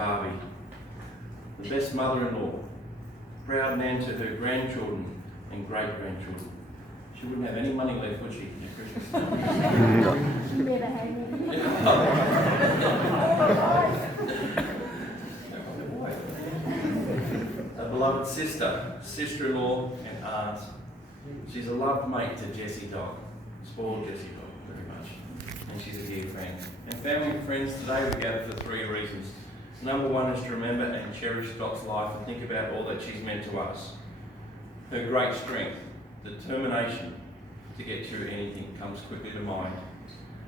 Barbie, the best mother-in-law, proud nan to her grandchildren and great-grandchildren. She wouldn't have any money left, would she, at Christmas? She never had any. A beloved sister, sister-in-law and aunt. She's a loved mate to Jessie Dog, spoiled Jessie Dog very much, and she's a dear friend. And family and friends, today we gather for three reasons. Number one is to remember and cherish Dot's life and think about all that she's meant to us. Her great strength, determination to get through anything comes quickly to mind,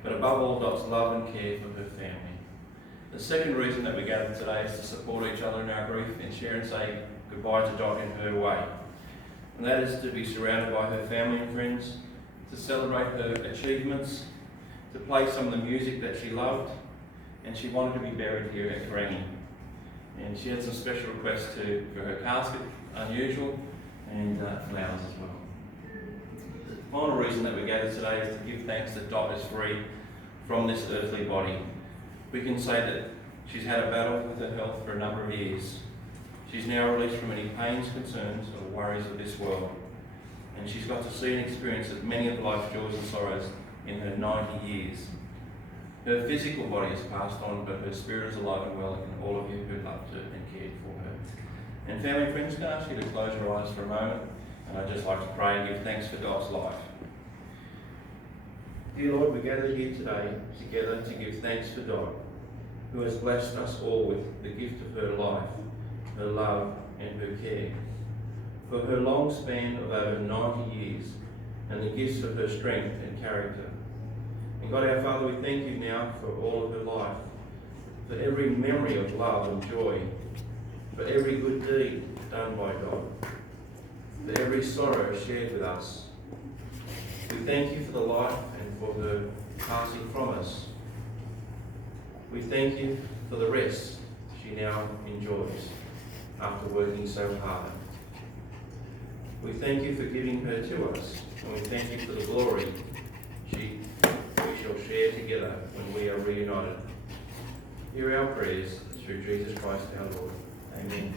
but above all, Dot's love and care for her family. The second reason that we gather today is to support each other in our grief and share and say goodbye to Dot in her way. And that is to be surrounded by her family and friends, to celebrate her achievements, to play some of the music that she loved, and she wanted to be buried here at Granny. And she had some special requests for her casket, unusual, and flowers as well. The final reason that we gather today is to give thanks that Dot is free from this earthly body. We can say that she's had a battle with her health for a number of years. She's now released from any pains, concerns, or worries of this world. And she's got to see and experience many of life's joys and sorrows in her 90 years. Her physical body has passed on, but her spirit is alive and well in all of you who loved her and cared for her. And family and friends, can I ask you to close your eyes for a moment? And I'd just like to pray and give thanks for Dot's life. Dear Lord, we gather here today together to give thanks for Dot, who has blessed us all with the gift of her life, her love and her care. For her long span of over 90 years and the gifts of her strength and character. And God our Father, we thank you now for all of her life, for every memory of love and joy, for every good deed done by God, for every sorrow shared with us. We thank you for the life and for her passing from us. We thank you for the rest she now enjoys after working so hard. We thank you for giving her to us, and we thank you for the glory we shall share together when we are reunited. Hear our prayers through Jesus Christ our Lord. Amen.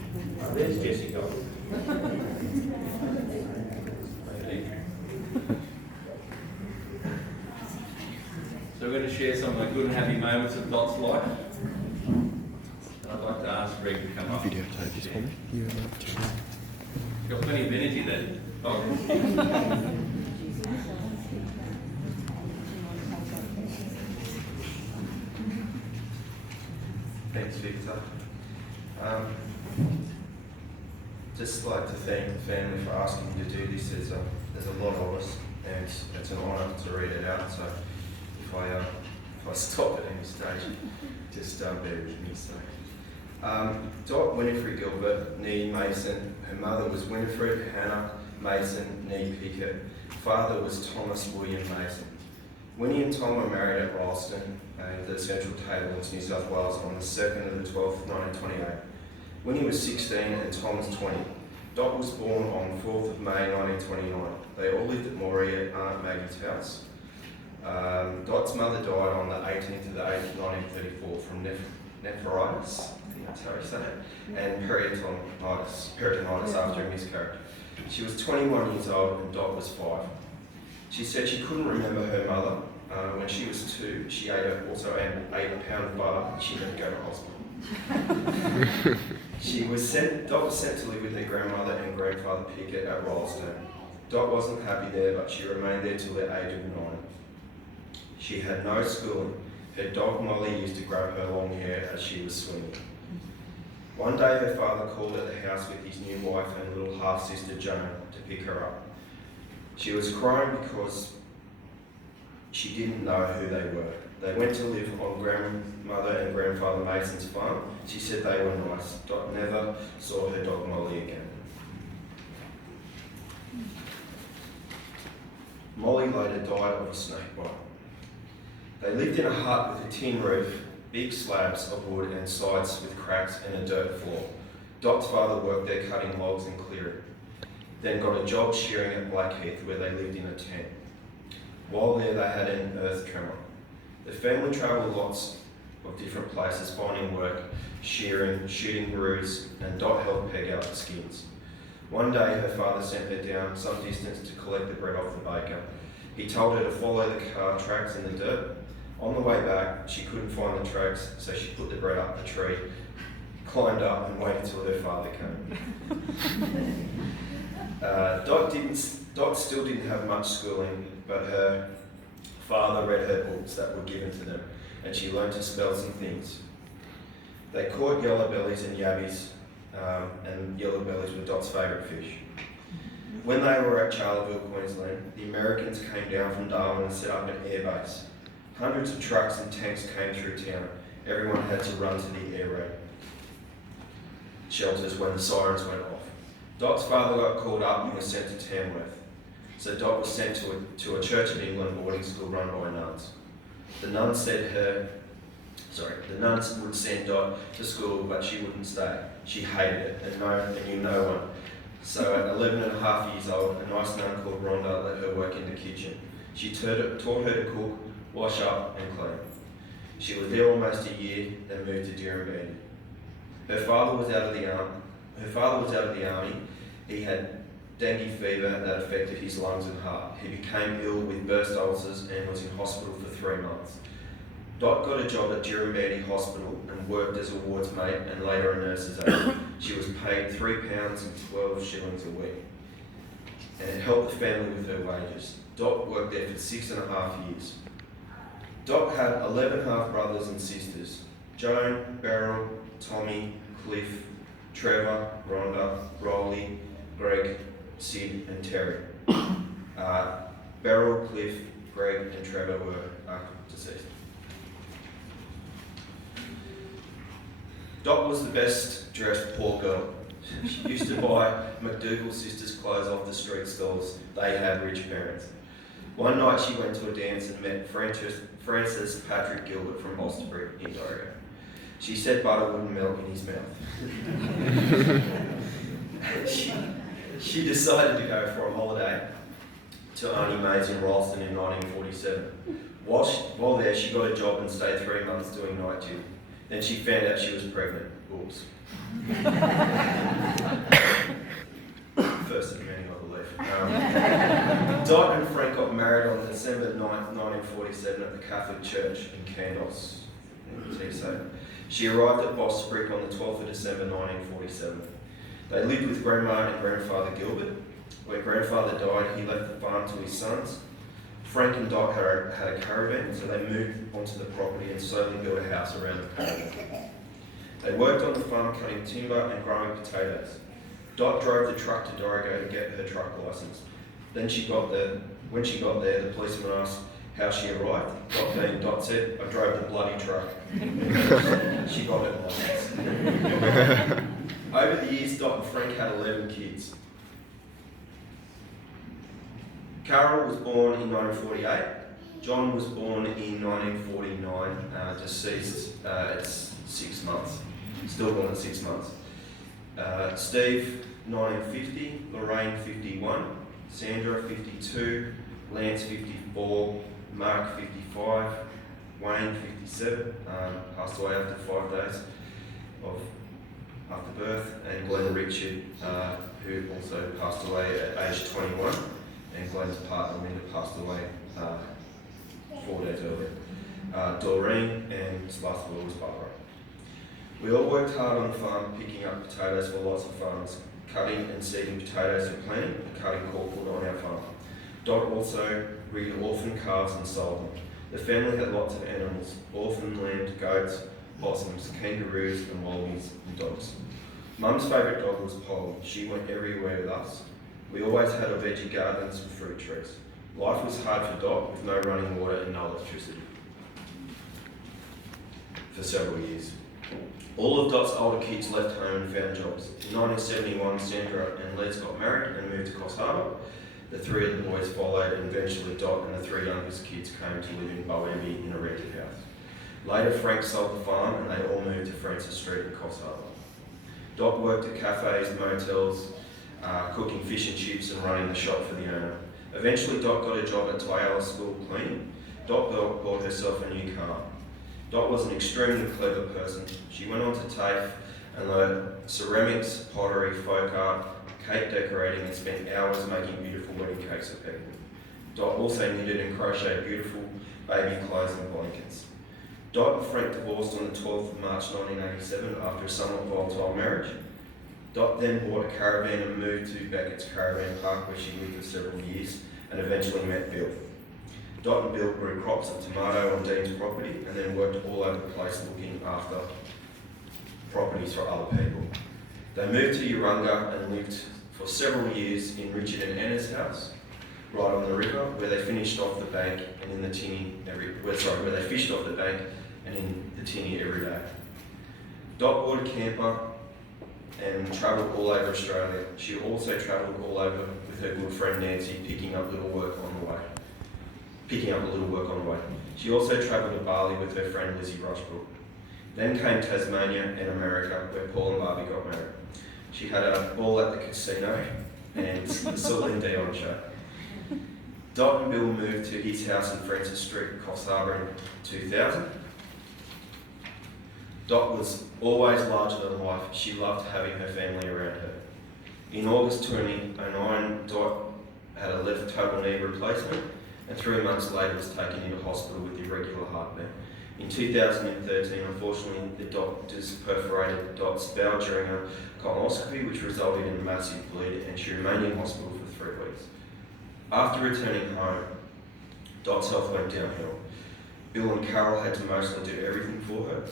There's Jessie Dog. So we're going to share some of the good and happy moments of Dot's life. And I'd like to ask Greg to come up. Videotape this for me. You've got plenty of energy there, Dot. Thanks, Victor. Just like to thank the family for asking me to do this. There's a lot of us, and it's an honour to read it out. So if I stop at any stage, just bear with me. So, Dot Winifred Gilbert, nee Mason. Her mother was Winifred Hannah Mason, nee Pickett. Father was Thomas William Mason. Winnie and Tom were married at Ralston, the Central Tablelands, New South Wales, on the 2nd of the 12th, 1928. Winnie was 16 and Tom was 20. Dot was born on 4th of May 1929. They all lived at Moree at Aunt Maggie's house. Dot's mother died on the 18th of the 8th, 1934 from nephritis, I think that's how you say it, and peritonitis after a miscarriage. She was 21 years old and Dot was 5. She said she couldn't remember her mother. When she was 2, she also ate a pound of butter and she didn't go to hospital. Dot was sent to live with her grandmother and grandfather Pickett at Ralston. Dot wasn't happy there, but she remained there till the age of 9. She had no schooling. Her dog Molly used to grab her long hair as she was swimming. One day her father called at the house with his new wife and little half-sister Joan to pick her up. She was crying because she didn't know who they were. They went to live on grandmother and grandfather Mason's farm. She said they were nice. Dot never saw her dog Molly again. Molly later died of a snake bite. They lived in a hut with a tin roof, big slabs of wood and sides with cracks and a dirt floor. Dot's father worked there cutting logs and clearing. Then got a job shearing at Blackheath where they lived in a tent. While there they had an earth tremor. The family travelled lots of different places, finding work, shearing, shooting brews, and Dot helped peg out the skins. One day her father sent her down some distance to collect the bread off the baker. He told her to follow the car tracks in the dirt. On the way back, she couldn't find the tracks, so she put the bread up the tree, climbed up and waited till her father came. Dot still didn't have much schooling, but her father read her books that were given to them, and she learned to spell some things. They caught yellow bellies and yabbies, and yellow bellies were Dot's favourite fish. When they were at Charleville, Queensland, the Americans came down from Darwin and set up an airbase. Hundreds of trucks and tanks came through town. Everyone had to run to the air raid shelters when the sirens went off. Dot's father got called up and was sent to Tamworth. So Dot was sent to a Church of England boarding school run by nuns. The nuns would send Dot to school, but she wouldn't stay. She hated it and knew no one. So at 11 and a half years old, a nice nun called Rhonda let her work in the kitchen. She taught her to cook, wash up and clean. She was there almost a year, then moved to Dirranbandi. Her father was out of the army. He had dengue fever that affected his lungs and heart. He became ill with burst ulcers and was in hospital for 3 months. Dot got a job at Dirranbandi Hospital and worked as a wards mate and later a nurse's aide. She was paid £3 and 12 shillings a week, and it helped the family with her wages. Dot worked there for 6.5 years. Dot had 11 half-brothers and sisters: Joan, Beryl, Tommy, Cliff, Trevor, Rhonda, Rolly, Greg, Sid and Terry. Beryl, Cliff, Greg and Trevor were deceased. Dot was the best dressed poor girl. She used to buy McDougall's sisters' clothes off the street stalls. They had rich parents. One night she went to a dance and met Francis Patrick Gilbert from Bostonbury in Dorrigo. She said butter wouldn't melt in his mouth. She decided to go for a holiday to Auntie May's in Ralston in 1947. While there, she got a job and stayed 3 months doing night duty. Then she found out she was pregnant. Oops. First of many, I believe. Dot and Frank got married on December 9th, 1947 at the Catholic Church in Candos, in TSA. She arrived at Bostonbury on the 12th of December 1947. They lived with Grandma and Grandfather Gilbert. When Grandfather died, he left the farm to his sons. Frank and Dot had a caravan, so they moved onto the property and slowly built a house around the caravan. They worked on the farm cutting timber and growing potatoes. Dot drove the truck to Dorrigo to get her truck licence. When she got there, the policeman asked how she arrived. Dot said, "I drove the bloody truck." She got her licence. Over the years, Dot and Frank had 11 kids. Carol was born in 1948. John was born in 1949, deceased at 6 months. Stillborn at 6 months. Steve, 1950. Lorraine, 51. Sandra, 52. Lance, 54. Mark, 55. Wayne, 57. Passed away after 5 days after birth. And Glenn Richard, who also passed away at age 21. And Glenn's partner, Linda, passed away 4 days earlier. Doreen, and last of all was Barbara. We all worked hard on the farm, picking up potatoes for lots of farmers, cutting and seeding potatoes for planting, and cutting corkwood on our farm. Dot also reared orphan calves and sold them. The family had lots of animals: orphan lambs, goats, possums, kangaroos and wallabies and dogs. Mum's favourite dog was Polly. She went everywhere with us. We always had a veggie garden and some fruit trees. Life was hard for Dot with no running water and no electricity for several years. All of Dot's older kids left home and found jobs. In 1971, Sandra and Les got married and moved to Coffs Harbour. The 3 of the boys followed, and eventually Dot and the 3 youngest kids came to live in Boemby in a rented house. Later, Frank sold the farm and they all moved to Francis Street in Coffs Harbour. Dot worked at cafes, motels, cooking fish and chips and running the shop for the owner. Eventually, Dot got a job at Toyota School cleaning. Dot bought herself a new car. Dot was an extremely clever person. She went on to TAFE and learned ceramics, pottery, folk art, cake decorating, and spent hours making beautiful wedding cakes for people. Dot also knitted and crocheted beautiful baby clothes and blankets. Dot and Frank divorced on the 12th of March 1987 after a somewhat volatile marriage. Dot then bought a caravan and moved to Beckett's Caravan Park, where she lived for several years and eventually met Bill. Dot and Bill grew crops of tomato on Dean's property and then worked all over the place looking after properties for other people. They moved to Urunga and lived for several years in Richard and Anna's house, right on the river, where they finished off the bank and in the tinny where they fished off the bank and in the tinny every day. Dot bought a camper and travelled all over Australia. She also travelled all over with her good friend Nancy, picking up a little work on the way. She also travelled to Bali with her friend Lizzie Rushbrook. Then came Tasmania and America, where Paul and Barbie got married. She had a ball at the casino and the Celine Dion show. Dot and Bill moved to his house in Francis Street, Coffs Harbour in 2000. Dot was always larger than life. She loved having her family around her. In August 2009, Dot had a left total knee replacement and 3 months later was taken into hospital with irregular heartbeat. In 2013, unfortunately, the doctors perforated Dot's bowel during a colonoscopy, which resulted in a massive bleed, and she remained in hospital for 3 weeks. After returning home, Dot's health went downhill. Bill and Carol had to mostly do everything for her,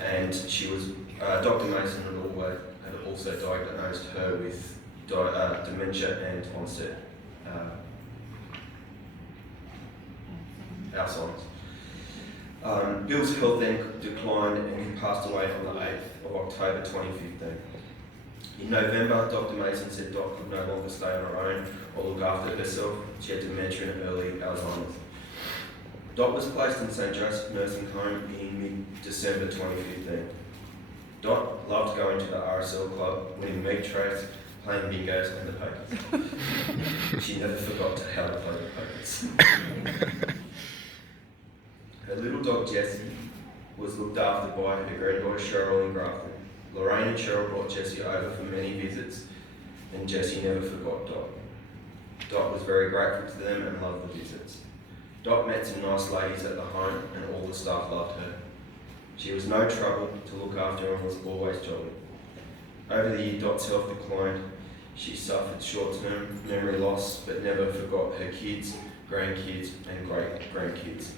and she was Dr. Mason had also diagnosed her with dementia and onset Alzheimer's. Bill's health then declined and he passed away on the 8th of October 2015. In November, Dr. Mason said Dot could no longer stay on her own or look after herself. She had dementia and early Alzheimer's. Dot was placed in St. Joseph Nursing Home in mid-December 2015. Dot loved going to the RSL club, winning meat trays, playing bingos and the pokers. She never forgot how to play the pokers. Her little dog Jessie was looked after by her granddaughter Cheryl in Grafton. Lorraine and Cheryl brought Jessie over for many visits, and Jessie never forgot Dot. Dot was very grateful to them and loved the visits. Dot met some nice ladies at the home, and all the staff loved her. She was no trouble to look after and was always jolly. Over the year, Dot's health declined. She suffered short-term memory loss, but never forgot her kids, grandkids, and great-grandkids.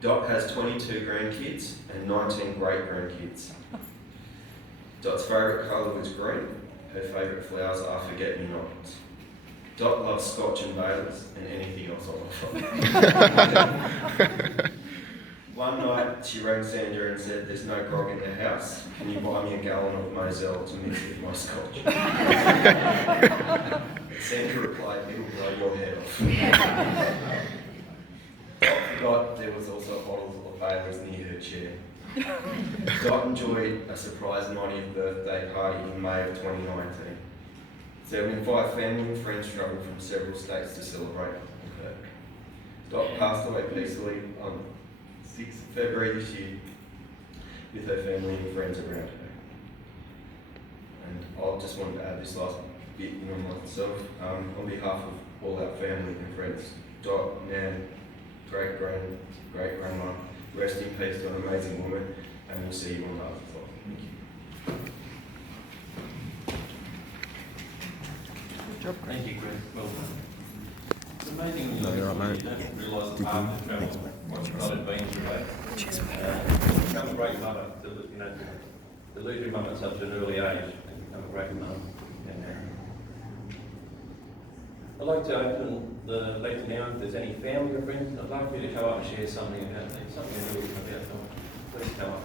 Dot has 22 grandkids and 19 great-grandkids. Dot's favourite colour was green. Her favourite flowers are forget-me-nots. Dot loves Scotch and Baileys and anything else on offer. One night she rang Sandra and said, "There's no grog in the house. Can you buy me a gallon of Moselle to mix with my Scotch?" Sandra replied, "It'll blow your head off." Dot forgot there was also a bottle of Baileys near her chair. Dot enjoyed a surprise 90th birthday party in May of 2019. 75 family and friends travelled from several states to celebrate with her. Dot passed away peacefully on 6th of February this year with her family and friends around her. And I just wanted to add this last bit in on myself. On behalf of all our family and friends, Dot, Nan, great-grandma, rest in peace to an amazing woman, and we'll see you on the afterlife. Thank you. Thank you, Greg. Well done. It's amazing when you No, you're look right, at it, mate. you don't realise the path of travel, what God had been through. Become a great mother, to lose your mum at such an early age and become a great mum. I'd like to open the lecture now. If there's any family or friends, I'd like you to come up and share something about something new about them. Please come up.